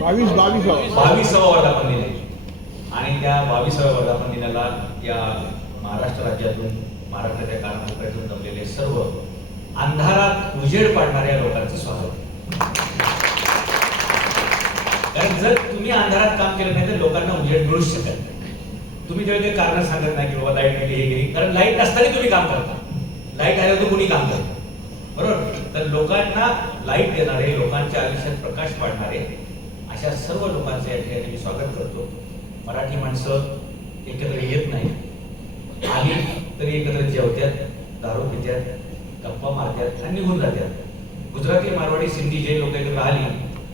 22वा वर्धापन दिन आहे आणि त्या 22व्या वर्धापन दिनाला या महाराष्ट्र राज्यातून महाराष्ट्राच्या कानाकोपऱ्यातून जमलेले सर्व अंधारात उजेड पाडणाऱ्या लोकांचं स्वागत. कारण जर तुम्ही अंधारात काम केलं नाही तर लोकांना उजेड मिळूच शकत नाही. तुम्ही जेव्हा काही कारण सांगत नाही की बाबा लाईट गेली हे गेली, कारण लाईट नसताना तुम्ही काम करता, लाईट आल्यावर तर कोणी काम करतं, बरोबर. तर लोकांना लाईट देणारे, लोकांच्या आयुष्यात प्रकाश पाडणारे अशा सर्व लोकांचं या ठिकाणी मी स्वागत करतो. मराठी माणसं एकत्र येत नाही, आली तरी एकत्र जेवत्यात, दारू पित्यात, गप्पा मारत्यात आणि निघून जात्यात. गुजराती, मारवाडी, सिंधी जे लोक एकत्र आली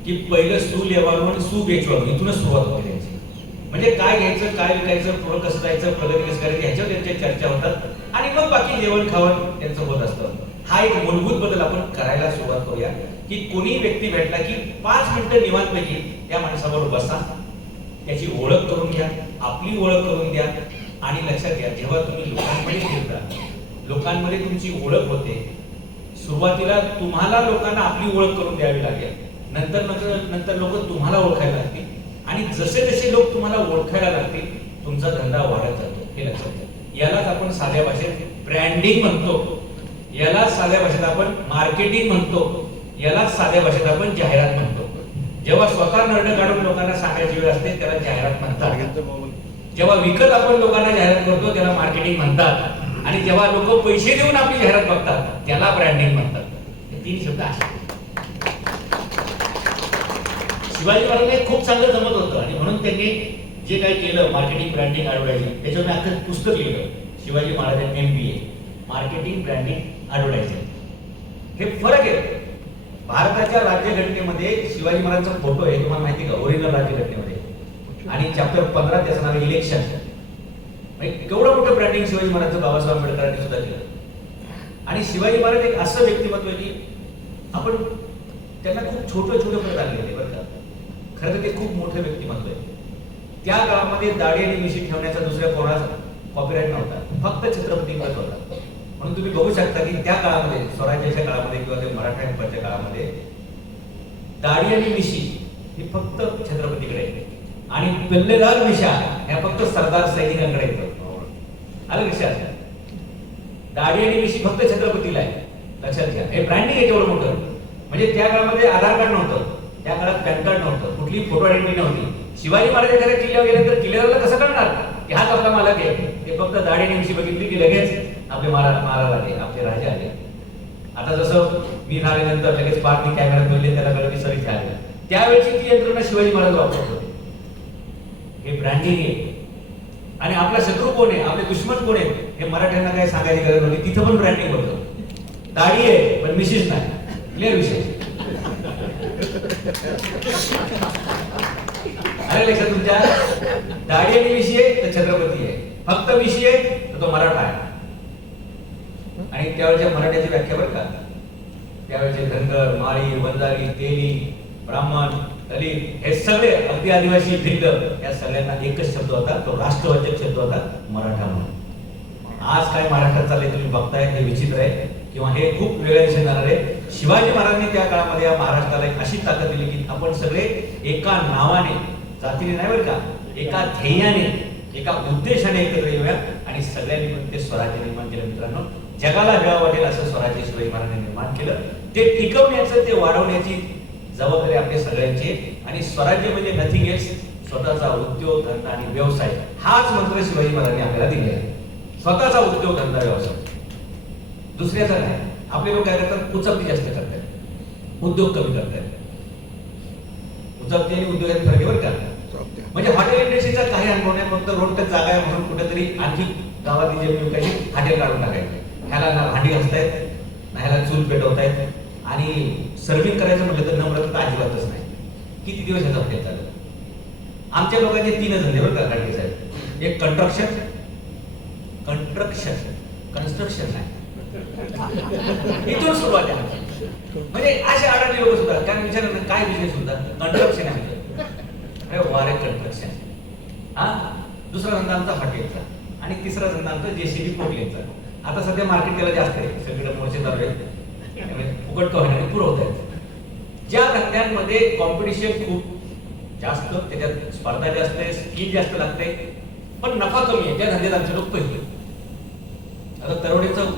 की पहिलं सू लेवावरून सू बेचवावं इथूनच सुरुवात होते त्यांची. म्हणजे काय घ्यायचं, काय विकायचं, पुढं कसं जायचं, प्रगती कसं करायची ह्याच्यावर त्यांच्या चर्चा होतात आणि मग बाकी जेवण खावण त्यांचं होत असतं. हा एक मूलभूत बदल आपण करायला सुरुवात करूया की कोणी व्यक्ती भेटला की 5 मिनिटं निवांतपैकी त्या माणसाबरोबर बसा, त्याची ओळख करून घ्या, आपली ओळख करून द्या. आणि लक्षात घ्या, जेव्हा तुम्ही लोकांमध्ये फिरता, लोकांमध्ये तुमची ओळख होते. सुरुवातीला तुम्हाला लोकांना आपली ओळख करून द्यावी लागेल, नंतर लोक तुम्हाला ओळखायला लागतील आणि जसे जसे लोक तुम्हाला ओळखायला लागतील तुमचा धंदा वाढत जातो. हे लक्षात घ्या. यालाच आपण साध्या भाषेत ब्रँडिंग म्हणतो, याला साध्या भाषेत आपण मार्केटिंग म्हणतो, याला साध्या भाषेत आपण जाहिरात म्हणतो. जेव्हा स्वतः नरड काढून लोकांना सांगायची वेळ असते त्याला जाहिरात म्हणतात. जेव्हा विकत आपण लोकांना जाहिरात करतो त्याला मार्केटिंग म्हणतात आणि जेव्हा लोक पैसे देऊन आपली जाहिरात बघतात त्याला ब्रँडिंग म्हणतात. हे 3 शब्द असे. शिवाजी महाराजांना खूप चांगलं जमत होतं आणि म्हणून त्यांनी जे काही केलं मार्केटिंग, ब्रँडिंग, ॲडव्हर्टायझिंग, त्याच्यावर मी अख्खं पुस्तक लिहिलं, Shivaji Maharaj MBA, marketing, branding, advertising. हे फरक आहे. भारताच्या राज्यघटनेमध्ये शिवाजी महाराजांचा फोटो आहे, तुम्हाला माहिती का, ओरिजिनल राज्यघटनेमध्ये. आणि चॅप्टर 15 त्याचं नाव इलेक्शन. केवढं मोठं ब्रँडिंग शिवाजी महाराजांचं बाबासाहेब आंबेडकरांनी सुद्धा केलं. आणि शिवाजी महाराज एक असं व्यक्तिमत्व आहे की आपण त्यांना खूप छोटं पद आणलेले बरं का. खरं तर ते खूप मोठं व्यक्तिमत्व आहे. त्या काळामध्ये दाढी आणि मिशी ठेवण्याचा दुसऱ्या कोणाचा कॉपीराईट नव्हता, फक्त छत्रपतींचाच होता. म्हणून तुम्ही बघू शकता की त्या काळामध्ये, स्वराज्याच्या काळामध्ये किंवा ते मराठा एम्पायरच्या काळामध्ये दाढी आणि मिशी ही फक्त छत्रपतीकडे आहे आणि पिल्लेदार मिशा ह्या फक्त सरदार सैनिकांकडे येतात. आलं लक्षात? दाढी आणि मिशी फक्त छत्रपतीला आहे, लक्षात घ्या. हे ब्रँडिंग आहे तेवढं मोठं. म्हणजे त्या काळामध्ये आधार कार्ड नव्हतं, त्या काळात पॅन कार्ड नव्हतं, कुठली फोटो आयडेंटिटी नव्हती. शिवाजी महाराज एखाद्या किल्ल्यावर गेल्यानंतर किल्ल्यावरला कसं कळणार की हाच आपला मालक आहे? ते फक्त दाढी आणि मिशी बघितली की लगेच आपले महाराज आले, आपले राजे आले. आता जसं मी झाल्यानंतर लगेच पार्टी कॅमेरा मिळले, त्याला कळलं की सरी आले. त्यावेळेची ती यंत्रणा शिवाजी महाराज वापरत होते. हे ब्रँडिंग आहे. आणि आपला शत्रू कोण आहे, आपले दुश्मन कोण आहे हे मराठ्यांना काय सांगायची गरज नव्हती. तिथं पण ब्रँडिंग होतं. दाढी आहे पण मिशीच नाही. क्लिअर विषय. अरे लक्षात तुमच्या, दाढी आणि मिशी आहे तर छत्रपती आहे, फक्त मिशी आहे तर तो मराठा आहे. आणि त्यावेळेच्या मराठ्याची व्याख्या बरं का, त्यावेळेचे धनगर, माळी, वंजारी, तेली, ब्राह्मण, दलित हे सगळे अगदी आदिवासी, भिल्ल या सगळ्यांना एकच शब्द होता, तो राष्ट्रवाचक शब्द होता, मराठा म्हणून. आज काय मराठा चाललंय तुम्ही बघताय, हे विचित्र आहे किंवा हे खूप वेगळ्या दिशेने जाणार आहे. शिवाजी महाराजांनी त्या काळामध्ये या महाराष्ट्राला एक अशी ताकद दिली की आपण सगळे एका नावाने, जातीने नाही बरं का, एका ध्येयाने, एका उद्देशाने एकत्र येऊया आणि सगळ्यांनी पण ते स्वराज्य निर्माण केलं. मित्रांनो, जगाला वेळा वाटेल असं स्वराज्य शिवाजी महाराजांनी निर्माण केलं. ते टिकवण्याचं, ते वाढवण्याची जबाबदारी आपल्या सगळ्यांची. आणि स्वराज्य म्हणजे नथिंग एल्स, स्वतःचा उद्योग, धंदा आणि व्यवसाय. हाच मंत्र शिवाजी महाराजांनी आपल्याला दिलेला आहे. स्वतःचा उद्योग, धंदा, व्यवसाय, दुसऱ्याचा नाही. आपले लोक काय करतात, उचपती जास्त करतात, उद्योग कमी करतात. उचपती आणि उद्योगात फरक आहे बरं का. म्हणजे हॉटेल इंडस्ट्रीचा काही अनुभव नाही, फक्त रोड टच जागा आहे म्हणून कुठेतरी आणखी गावातली जमीन विकायची, हॉटेल काढून टाकायचं. ह्याला ना भांडी घासतायत, ना ह्याला चूल पेटवतायत. आणि सर्व्हिंग करायचं म्हटलं तर नम्रता अजिबातच नाही. किती दिवस ह्याचा हॉटेल चालू. आमच्या लोकांचे 3 धंदे बरं का गाडगे साहेब. एक कन्स्ट्रक्शन नाही, इथून सुरुवात आहे. म्हणजे असे अडाणी लोक सुद्धा कारण विचारलं काय बिझनेस सुद्धा कन्स्ट्रक्शन आहे. अरे वारे कन्स्ट्रक्शन. हा दुसरा धंदा आमचा हॉटेलचा आणि तिसरा धंदा आमचा JCB पोटलेचा. आता सध्या मार्केट त्याला जास्त आहे, सगळीकडे मोर्चे चालू आहेत, फुकट कव्हर पुरवत आहेत. ज्या धंद्यांमध्ये कॉम्पिटिशन खूप, जास्त, त्याच्यात स्पर्धा जास्त आहे, स्किल जास्त लागते, पण नफा कमी आहे. त्या धंद्यात आमचे लोक पैसे. आता तरवडेचं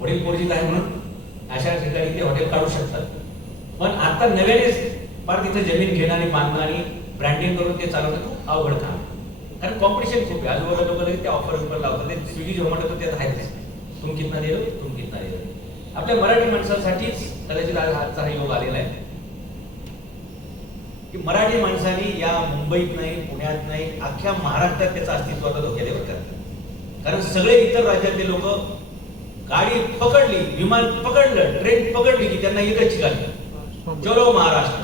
वडील पोरजीत आहे म्हणून अशा ठिकाणी ते हॉटेल काढू शकतात. पण आता नव्याने फार तिथे जमीन घेणं आणि बांधणं आणि ब्रँडिंग करून ते चालवणं खूप अवघड काम. कारण कॉम्पिटिशन खूप आहे. आजूबाजूला लोक लगेच ते ऑफर लावतात. ते स्विगी झोमॅटो तर त्यात आहेच. तुम कितना दे रहे हो, तुम कितना दे रहे हो. आपल्या मराठी माणसांसाठीच कदाचित आज हातचा हा योग आलेला आहे की मराठी माणसांनी या मुंबईत नाही, पुण्यात नाही, अख्ख्या महाराष्ट्रात त्याचं अस्तित्व आता धोक्यात आहे बरं का. कारण सगळे इतर राज्यातले लोक गाडी पकडली, विमान पकडलं, ट्रेन पकडली की त्यांना एकच ठिकाणी चलो महाराष्ट्र.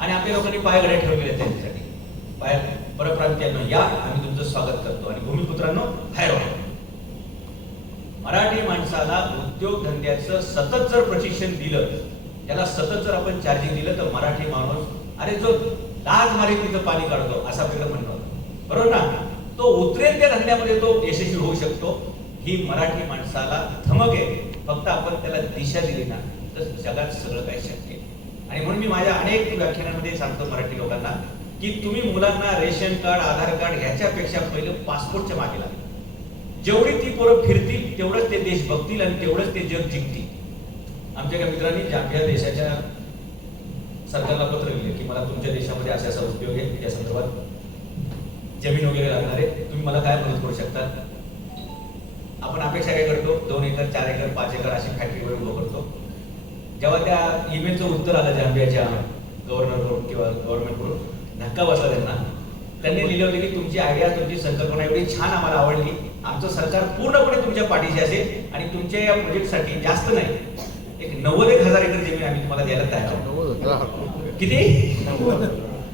आणि आपल्या लोकांनी पायघड्या ठेवलेल्या त्यांच्यासाठी. बाहेर परप्रांतीयांना या, आम्ही तुमचं स्वागत करतो आणि भूमिपुत्रांनो बाहेर व्हा. मराठी माणसाला उद्योग धंद्याचं सतत जर प्रशिक्षण दिलं, त्याला सतत जर आपण चार्जिंग दिलं, तर मराठी माणूस अरे जो लाज मारे तिथं पाणी काढतो असं आपल्याला म्हणणं होतं, बरोबर ना. तो उतरेल त्या धंद्यामध्ये तो यशस्वी होऊ शकतो. ही मराठी माणसाला धमक आहे. फक्त आपण त्याला दिशा दिली ना तर जगात सगळं काही शक्य आहे. आणि म्हणून मी माझ्या अनेक व्याख्यानांमध्ये सांगतो मराठी लोकांना की तुम्ही मुलांना रेशन कार्ड, आधार कार्ड ह्याच्यापेक्षा पहिले पासपोर्टच्या मागे लागेल. जेवढी ती पोरं फिरतील तेवढंच ते देश बघतील आणि तेवढंच ते जग जिंकतील. आमच्या एका मित्रांनी जांभिया देशाच्या सरकारला पत्र लिहिले की मला तुमच्या देशामध्ये असा असा उद्योग आहे, त्या संदर्भात जमीन वगैरे लागणार आहे, तुम्ही मला काय मदत करू शकता. आपण अपेक्षा काय करतो, 2 एकर 4 एकर 5 एकर अशी फॅक्टरी वगैरे उभं करतो. जेव्हा त्या ईमेलचं उत्तर आलं जांभियाच्या गव्हर्नरकडून किंवा गव्हर्नमेंटकडून, धक्का बसला त्यांना. त्यांनी लिहिले होते की तुमची आयडिया, तुमची संकल्पना एवढी छान आम्हाला आवडली, आमचं सरकार पूर्णपणे तुमच्या पाठीशी असेल आणि तुमच्या या प्रोजेक्टसाठी जास्त नाही, एक 90,000 एकर जमीन आम्ही तुम्हाला द्यायला तयार आहोत. किती?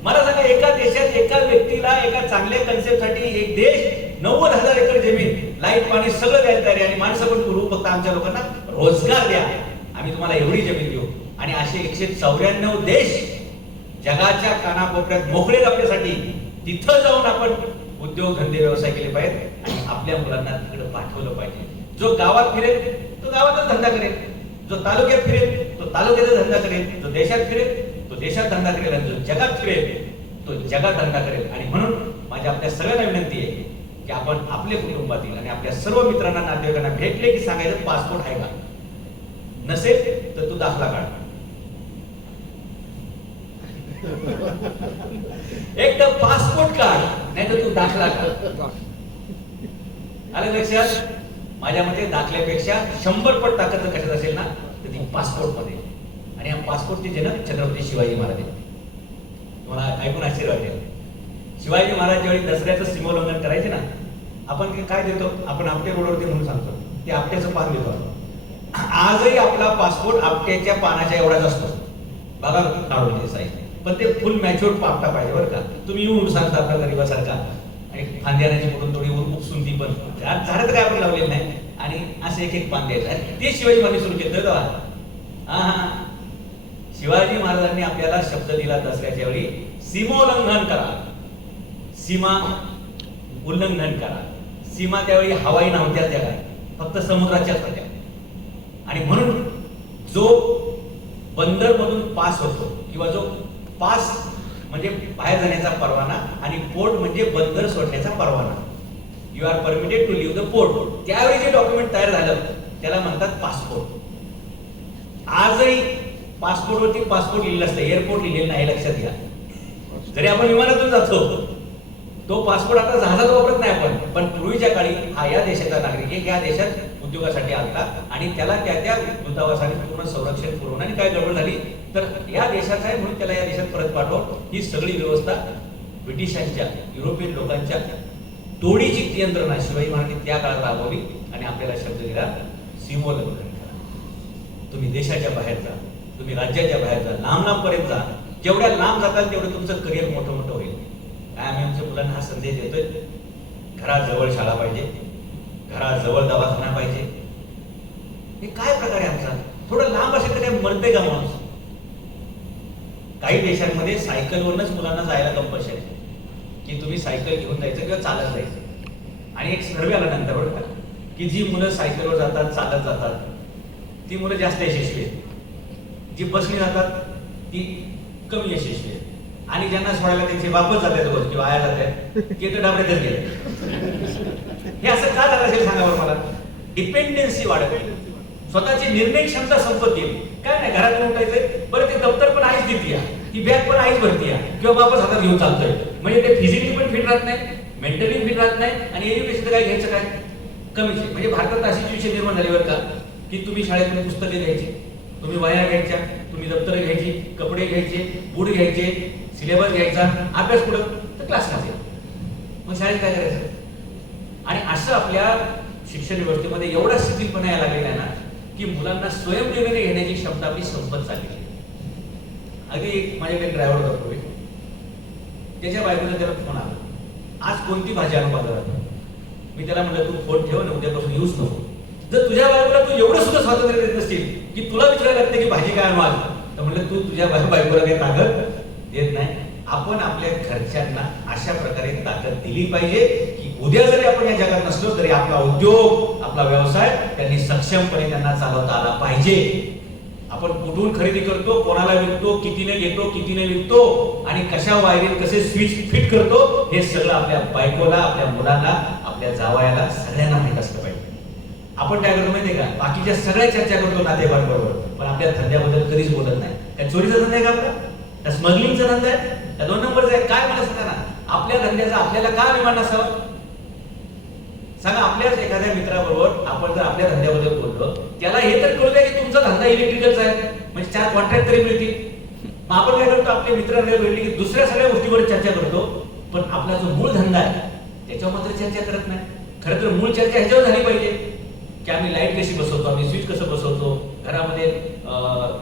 मला सांगा, एका देशात एका व्यक्तीला एका चांगल्या कन्सेप्टसाठी एक देश 90,000 एकर जमीन, लाईट पाणी सगळं द्यायला तयार आहे. आणि माणसं पण करू, फक्त आमच्या लोकांना रोजगार द्या, आम्ही तुम्हाला एवढी जमीन देऊ. आणि असे 194 देश जगाच्या कानाकोपऱ्यात मोकळे आपल्यासाठी, तिथं जाऊन आपण उद्योग धंदे व्यवसाय केले पाहिजेत आणि आपल्या मुलांना तिकडे पाठवलं पाहिजे. जो गावात फिरेल तो गावातच धंदा करेल, जो तालुक्यात फिरेल तो तालुक्याचा धंदा करेल, जो देशात फिरेल तो देशात धंदा करेल आणि जो जगात फिरेल तो जगात धंदा करेल. आणि म्हणून माझी आपल्या सगळ्यांना विनंती आहे की आपण आपल्या कुटुंबातील आणि आपल्या सर्व मित्रांना, नातेवाईकांना भेटले की सांगायचं पासपोर्ट आहे का, नसेल तर तू दाखला काढ. एक तर पासपोर्ट काढ, नाही तर तू दाखला काढ. आलं लक्षात? माझ्या मते दाखल्यापेक्षा 100 पट ताकद कशात असेल ना तर ती पासपोर्ट मध्ये. आणि या पासपोर्टचे जनक छत्रपती शिवाजी महाराज. तुम्हाला ऐकून आश्चर्य वाटेल, शिवाजी महाराज ज्यावेळी दसऱ्याचं सीमोल्लंघन करायचे ना, आपण काय देतो, आपण आपटे रोडवरती म्हणून सांगतो, ते आपट्याचं पान देतो. आजही आपला पासपोर्ट आपट्याच्या पानाच्या एवढाच असतो बघा, काढून साईज. पण ते फुल मॅच्युअर्ड पापटा पाहिजे बरं का. तुम्ही येऊन सांगता आपल्या गरीबासारखा आणि फांद्याची कुठून थोडी उपसून ती पण झाडं तर काय आपण लावलेलं नाही आणि असे एक पान द्यायचं. ते शिवाजी महाराज सुरू केलं. हा, शिवाजी महाराजांनी आपल्याला शब्द दिला दसऱ्याच्या वेळी, सीमोल्लंघन करा, सीमा उल्लंघन करा. सीमा त्यावेळी हवाई नव्हत्या, त्या काय फक्त समुद्राच्याच होत्या. आणि म्हणून जो बंदर मधून पास होतो किंवा जो पास म्हणजे बाहेर जाण्याचा परवाना आणि पोर्ट म्हणजे बंदर सोडण्याचा परवाना, you are permitted to leave the port, त्यावेळी जे डॉक्युमेंट तयार झालं त्याला म्हणतात पासपोर्ट. आजही पासपोर्टवरती पासपोर्ट लिहिलेलं असतं, एअरपोर्ट लिहिलेलं नाही, लक्षात घ्या. जरी आपण विमानातून जातो तो पासपोर्ट आता जहाजात वापरत नाही आपण, पण पूर्वीच्या काळी हा या देशाचा नागरिक आहे, या देशात उद्योगासाठी आलता आणि त्याला त्या दूतावासाने पूर्ण संरक्षण पुरवून, आणि काय गडबड झाली तर या देशाचा आहे म्हणून त्याला या देशात परत पाठव. ही सगळी व्यवस्था ब्रिटिशांच्या, युरोपियन लोकांच्या तोडीची यंत्रणा शिवाजी महाराजांनी त्या काळात राबवली आणि आपल्याला शब्द दिला, सीमोल्लंघन करा. तुम्ही देशाच्या बाहेर जा, तुम्ही राज्याच्या बाहेर जा, लांब पर्यंत जा. जेवढ्या लांब जाताल तेवढं तुमचं करिअर मोठं मोठं होईल. काय आम्ही आमच्या मुलांना हा संदेश देतोय, घराजवळ शाळा पाहिजे, घराजवळ दवाखाना पाहिजे. हे काय प्रकार आहे आमचा? थोडं लांब असेल तर काय मरते का माणूस? काही देशांमध्ये सायकलवरच मुलांना जायला कंपल्सरी आहे की तुम्ही सायकल घेऊन जायचं किंवा चालत जायचं. आणि एक सर्वे आला नंतर बरं का की जी मुलं सायकलवर जातात, चालत जातात, ती मुलं जास्त यशस्वी आहेत, जी बसने जातात ती कमी यशस्वी आहेत. आणि ज्यांना सोडायला त्यांचे बापच जात आहेत रोज किंवा आया जात आहेत ते तर डाबऱ्यातच गेले. हे असं का झालं असेल सांगा बरं मला. डिपेंडन्सी वाढत गेली, स्वतःची निर्णय क्षमता संपत गेली. काय नाही, घरात उठायचंय बरं, ते दप्तर पण आईच देते, ती बॅग पण आईच भरती किंवा बापच हातात घेऊन चालतोय. म्हणजे ते फिजिकली पण फिट राहत नाही, मेंटली फिट राहत नाही, आणि एज्युकेशन काय घ्यायचं काय कमीच आहे. म्हणजे भारतात अशी विषय निर्माण झाली बरं का, की तुम्ही शाळेतून पुस्तके घ्यायची, तुम्ही वह्या घ्यायच्या, तुम्ही दप्तर घ्यायची, कपडे घ्यायचे, बूट घ्यायचे, सिलेबस घ्यायचा, अभ्यास कुठं तर क्लासमध्ये. मग शाळेत काय करायचं. आणि असं आपल्या शिक्षण व्यवस्थेमध्ये एवढा शिथिलपणा यायला लागलेला आहे ना, की मुलांना स्वयंनिर्णय घेण्याची क्षमता आपली संपत चालली. अगदी माझ्याकडे ड्रायव्हर होता पूर्वी, त्याच्या बायकोचा त्याला फोन आला, आज कोणती भाजी आणू बाजारात. मी त्याला म्हटलं तू फोन ठेव ना, उद्यापासून यूज नको. जर तुझ्या बायकोला तू एवढं सुद्धा स्वातंत्र्य देत नसतील की तुला विचारायला लागते की भाजी काय आणू आज, तर म्हटलं तू तुझ्या बायकोला काही ताकद देत नाही. आपण आपल्या घरच्यांना अशा प्रकारे ताकद दिली पाहिजे की उद्या जरी आपण या जगात नसलो तरी आपला उद्योग, आपला व्यवसाय त्यांनी सक्षमपणे त्यांना चालवता आला पाहिजे. आपण कुठून खरेदी करतो, कोणाला विकतो, कितीने घेतो, कितीने विकतो, आणि कशा वायरीत कसे स्विच फिट करतो, हे सगळं आपल्या बायकोला, आपल्या मुलांना, आपल्या जावयाला सगळ्यांना माहित असलं पाहिजे. आपण काय करतो माहितीये का, बाकीच्या सगळ्या चर्चा करतो नातेवाईकांबरोबर, पण आपल्या धंद्याबद्दल कधीच बोलत नाही. त्या चोरीचा धंदा आहे का आपला, त्या स्मगलिंगचा धंदा आहे, त्या 2 नंबरचा आहे काय, मला सांगा ना. आपल्या धंद्याचा आपल्याला का अभिमान नसावा सांगा. आपल्याच एखाद्या मित्राबरोबर आपण जर आपल्या धंद्याबद्दल बोललो, त्याला हे तर कळू द्या की तुमचा धंदा इलेक्ट्रिकलचा आहे, म्हणजे 4 कॉन्ट्रॅक्ट तरी मिळतील. मग आपण काय करतो, आपले मित्रांना भेटले की दुसऱ्या सगळ्या गोष्टीवर चर्चा करतो, पण आपला जो मूळ धंदा आहे त्याच्यावर मात्र चर्चा करत नाही. खरं तर मूळ चर्चा ह्याच्यावर झाली पाहिजे की आम्ही लाईट कशी बसवतो, आम्ही स्विच कसं बसवतो, घरामध्ये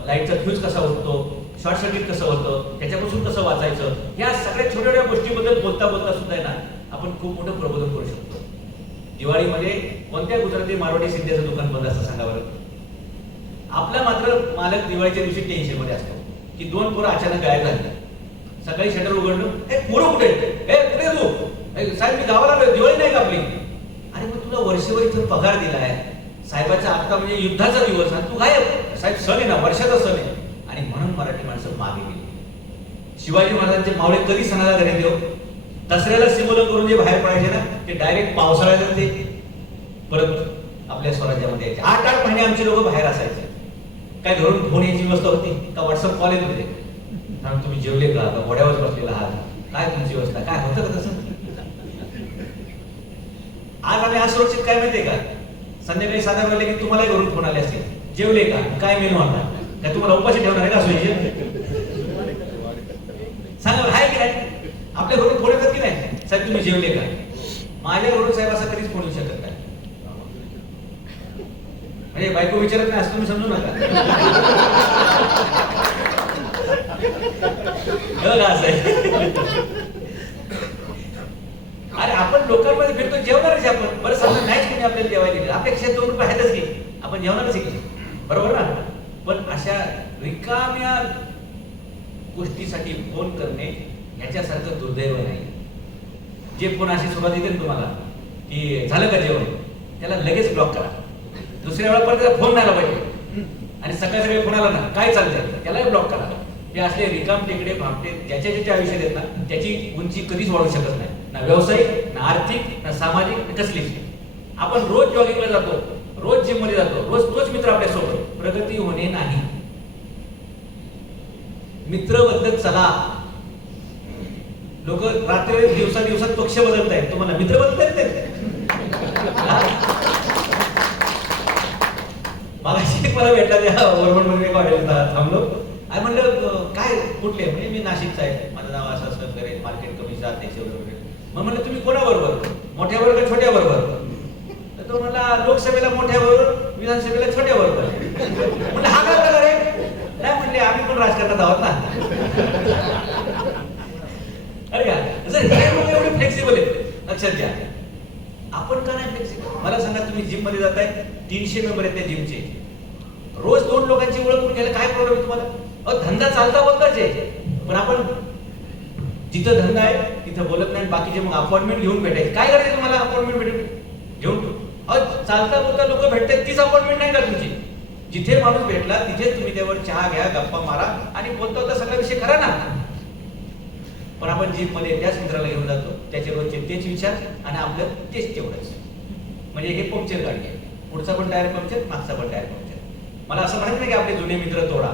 लाईटचा फ्यूज कसा उठतो, शॉर्ट सर्किट कसं होतं, त्याच्यापासून कसं वाचायचं, या सगळ्या छोट्या छोट्या गोष्टीबद्दल बोलता बोलता सुद्धा आहे ना, आपण खूप मोठं प्रबोधन करू शकतो. दिवाळीमध्ये कोणत्या गुजराती मारवाडी सिंध्याचं दुकान बंद असतं सांगा बरं. आपला मात्र मालक दिवाळीच्या दिवशी टेन्शन मध्ये असतो की 2 पोरं अचानक गायब झाली. सकाळी शटर उघडलं, हे पोरं कुठे, हे कुठे तू, साहेब मी गावाला आलोय, दिवाळी नाही का आपली. अरे मग तुला वर्षभर इथं पगार दिलाय साहेबाचा, आता म्हणजे युद्धाचा दिवस आणि तू गायब. साहेब सण आहे ना, वर्षाचा सण आहे. आणि म्हणून मराठी माणसं मागे गेली. शिवाजी महाराजांचे मावळे कधी सणाला घरी देऊ, दसऱ्याला सिमोलन करून जे बाहेर पडायचे ना, ते डायरेक्ट पावसाळ्यात ते परत आपल्या स्वराज्यामध्ये यायचे. 8-8 महिने आमचे लोक बाहेर असायचे. काय घरून फोन यायची व्यवस्था होती का, व्हॉट्सअप कॉल येत होते, तुम्ही जेवले का, घोड्यावर बसलेला आहात, काय तुमची व्यवस्था, काय होतं का तसं. आज आम्ही असुरक्षित काय माहितीये का, संध्याकाळी 7 वाजले की तुम्हाला घरून फोन आले असतील, जेवले का, काय मेनू आणला, काय तुम्हाला उपाशी ठेवणार आहे का सोयीचे सांगा आहे की नाही. आपल्या घरून फोन येतात की नाही, साहेब तुम्ही जेवले का. माझ्या घरून साहेब असा कधीच फोन येऊ शकत नाही. म्हणजे बायको विचारत नाही असं तुम्ही समजू नका. अरे आपण लोकांमध्ये फिरतो, जेवणारच आपण. बरं समजा नाहीच कोणी आपल्याला जेवायला दिलं, आपल्या खिशात 2 रुपये आहेतच की, आपण जेवणारच की, बरोबर ना. पण अशा रिकाम्या गोष्टीसाठी फोन करणे ह्याच्यासारखं दुर्दैव नाही. जे फोन अशी सुरुवात येते तुम्हाला की झालं का जेवण, त्याला लगेच ब्लॉक करा. दुसऱ्या वेळा परत फोन नाही आला पाहिजे. आणि सकाळी फोन आला ना, काय चालतंय, त्यालाही ब्लॉक करा. हे असले रिकाम टेकडे भामटे ज्याच्या आयुष्यात आहेत ना, त्याची उंची कधीच वाढू शकत नाही, ना व्यावसायिक, ना आर्थिक, ना सामाजिक, कसलीच. आपण रोज जॉगिंगला जातो, रोज जिम मध्ये जातो, रोज तोच मित्र आपल्यासोबत, प्रगती होणे नाही. मित्र बदलत चला. लोक रात्री दिवसात पक्ष बदलत आहेत, तुम्हाला मित्र बदलत आहेत. मागाशी मला भेटला त्या वरवडमध्ये हॉटेलला थांबलो. आणि म्हणलं काय कुठले, म्हणजे मी नाशिकचा आहे, माझं नाव असं असं करे, मार्केट कमी जात नाही वगैरे. मग म्हणलं तुम्ही कोणाबरोबर, मोठ्या बरोबर का छोट्या बरोबर. तर तो म्हणला लोकसभेला मोठ्या बरोबर, विधानसभेला छोट्या बरोबर. म्हणलं हा काय प्रकार आहे. नाही म्हणले आम्ही पण राजकारणात आहोत ना. अरे का जर हे लोक एवढे फ्लेक्सिबल आहेत, लक्षात घ्या. आपण का नाही फ्लेक्सिबल. मला सांगा, तुम्ही जिम मध्ये जाताय, 300 मेंबर आहेत त्या जिमचे, रोज 2 लोकांची ओळख करून घ्यायला काय प्रॉब्लेम आहे तुम्हाला. धंदा चालता बोलताच आहे, पण आपण जिथं धंदा आहे तिथं बोलत नाही. बाकीचे मग अपॉइंटमेंट घेऊन भेटायचे. काय करायचं तुम्हाला अपॉइंटमेंट घेऊन. चालता बोलता लोक भेटतात, तीच अपॉइंटमेंट नाही का तुमची. जिथे माणूस भेटला तिथेच तुम्ही त्यावर चहा घ्या, गप्पा मारा आणि बोलता होता सगळा विषय करा ना. आपण जीपमध्ये त्याच मित्राला घेऊन जातो, त्याचे रोजचे तेच विचार आणि आपलं तेच तेवढंच. म्हणजे हे पंक्चर गाडी आहे, पुढचा पण टायर पंक्चर, मागचा पण टायर पंक्चर. मला असं म्हणायचं नाही की आपले जुने मित्र तोडा,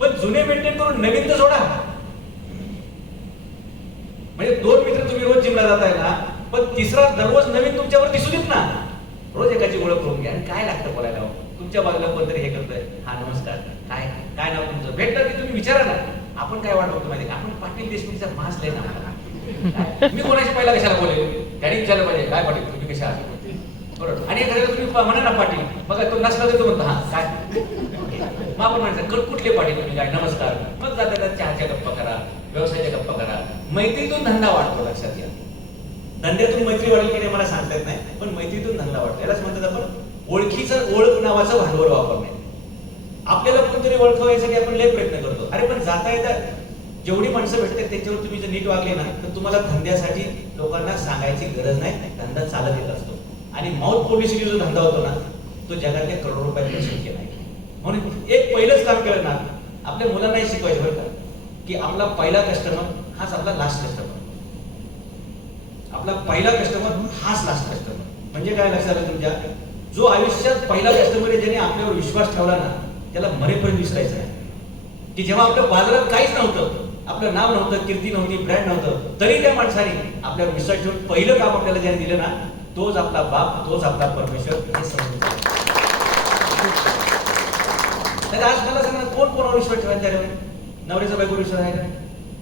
पण जुने मेंटेन करून नवीन तर जोडा. म्हणजे 2 मित्र तुम्ही रोज जिमला जाताय ना, पण तिसरा दररोज नवीन तुमच्यावर दिसू देत ना. रोज एकाची ओळख करून घ्या. आणि काय लागतं बोलायला, तुमच्या बाजूला कोणतरी हे करतोय, हा नमस्कार, काय काय नाव तुमचं, भेटलं की तुम्ही विचारा ना. आपण काय वाट बघतो माहिती, आपण पाटील देशमुखचा मास लय ना. मी कोणाशी पहिला कशाला बोलेल, त्याने विचारलं पाहिजे, काय पाटील तुम्ही कशा आहात, बरोबर. आणि एखाद्याला तुम्ही म्हणा ना पाटील, बघा तो नसला तर तो म्हणतो हा काय. मग आपण म्हणायचं कुठले पाटील तुम्ही, काय नमस्कार. मग जाता चहाच्या गप्पा करा, व्यवसायाच्या गप्पा करा. मैत्रीतून धंदा वाढतो, लक्षात घ्या. धंद्यातून मैत्री वाढेल की नाही मला सांगता येत नाही, पण मैत्रीतून धंदा वाढतो. यालाच म्हणतात आपण ओळखीचं, ओळख नावाचं भांडवल वापरणे. आपल्याला कोणतरी ओळखावं यासाठी आपण लय प्रयत्न करतो. अरे पण जाता येता जेवढी माणसं भेटतात त्याच्यावर तुम्ही जर नीट वागले ना, तर तुम्हाला धंद्यासाठी लोकांना सांगायची गरज नाही, धंदा चालत येत असतो. आणि माउथ पब्लिसिटी जो धंदा होतो ना, तो जगातल्या करोडो रुपयात शक्य नाही. म्हणून एक पहिलंच काम केलं ना, आपल्या मुलांनाही शिकवायचं बरं का, की आपला पहिला कस्टमर हाच आपला लास्ट कस्टमर. आपला पहिला कस्टमर हाच लास्ट कस्टमर. म्हणजे काय लक्षात आलं तुमच्या, जो आयुष्यात पहिला कस्टमर आहे ज्याने आपल्यावर विश्वास ठेवला ना, त्याला मरेपर्यंत विसरायचं नाही. की जेव्हा आपल्या बाजारात काहीच नव्हतं, आपलं नाव नव्हतं, कीर्ती नव्हती, ब्रँड नव्हतं, तरी त्या माणसाने आपल्यावर विश्वास ठेवून पहिलं काम आपल्याला ज्याने दिलं ना, तोच आपला बाप, तोच आपला परमेश्वर. हे समजून तर आज मला सांगा, कोण कोणावर विश्वास ठेवायचा आहे? नवऱ्याचा बायकोवर विश्वास आहे का?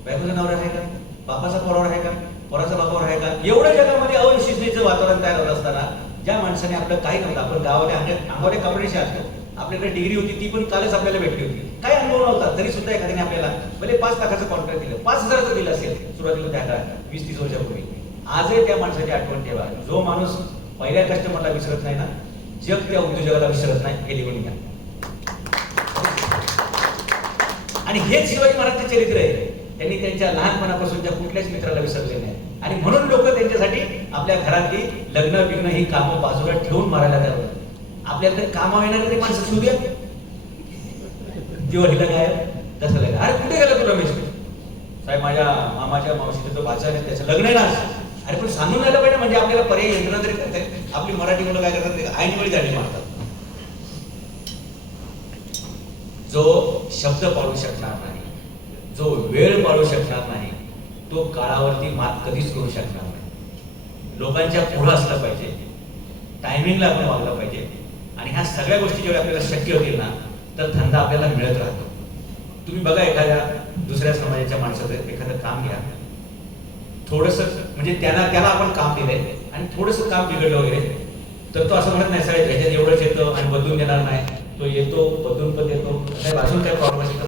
बायकोचा नवरा आहे का? बापाचा पोरावर आहे का? पोराचा बापावर आहे का? एवढ्या जगामध्ये अविश्वसनीयचं वातावरण तयार होत असताना ज्या माणसाने आपलं काही नव्हतं, आपण गावाला अंगावर कपडेशी असतो, आपल्याकडे डिग्री होती, ती पण कालच आपल्याला भेटली होती, काही अनुभव नव्हता, तरी सुद्धा एखाद्याने आपल्याला भले 5 लाखाचं कॉन्ट्रॅक्ट दिलं, 5,000चं दिलं असेल सुरुवातीला त्या काळात 20-30 वर्षापूर्वी. आजही त्या माणसाची आठवण ठेवा. जो माणूस पहिल्या कस्टमरला विसरत नाही ना, जग त्या उद्योजकाला विसरत नाही, हे लिहून घ्या. आणि हेच शिवाजी महाराजांचे चरित्र आहे. त्यांनी त्यांच्या लहानपणापासूनच्या कुठल्याच मित्राला विसरले नाही. आणि म्हणून लोक त्यांच्यासाठी आपल्या घरातली लग्न बिग्न ही कामं बाजूला ठेवून मारायला तयार होतात. आपल्याकडे कामावर येणार तरी माणसं शिवू द्या, दिवाळीला काय कसं लग्न, अरे कुठे गेला तू रमेश साहेब, माझ्या मामाच्या मावशीचं तो भाचा आहे, त्याचं लग्न आहे ना. अरे पण सांगून जायला पाहिजे, म्हणजे आपल्याला पर्याय यंत्रणा तरी करतात. आपली मराठी मुलं काय करतात, ऐनवेळी झाडी मारतात. जो शब्द पाळू शकणार नाही, जो वेळ पाळू शकणार नाही, तो काळावरती मात कधीच करू शकणार नाही. लोकांच्या पुढं असलं पाहिजे, टायमिंगला आपण वागलं पाहिजे. आणि ह्या सगळ्या गोष्टी जेव्हा आपल्याला शक्य होतील ना, तर धंदा आपल्याला मिळत राहतो. तुम्ही बघा, एखाद्या दुसऱ्या समाजाच्या माणसाचं एखादं काम घ्या, थोडंसं म्हणजे त्याला आपण काम दिलंय आणि थोडंसं काम बिघडलं वगैरे, तर तो असं म्हणत नाही साहेब ह्याच्यात एवढंच येतं आणि बदलून देणार नाही. तो येतो, बदलून पण देतो, साहेब अजून काय प्रॉब्लेम असेल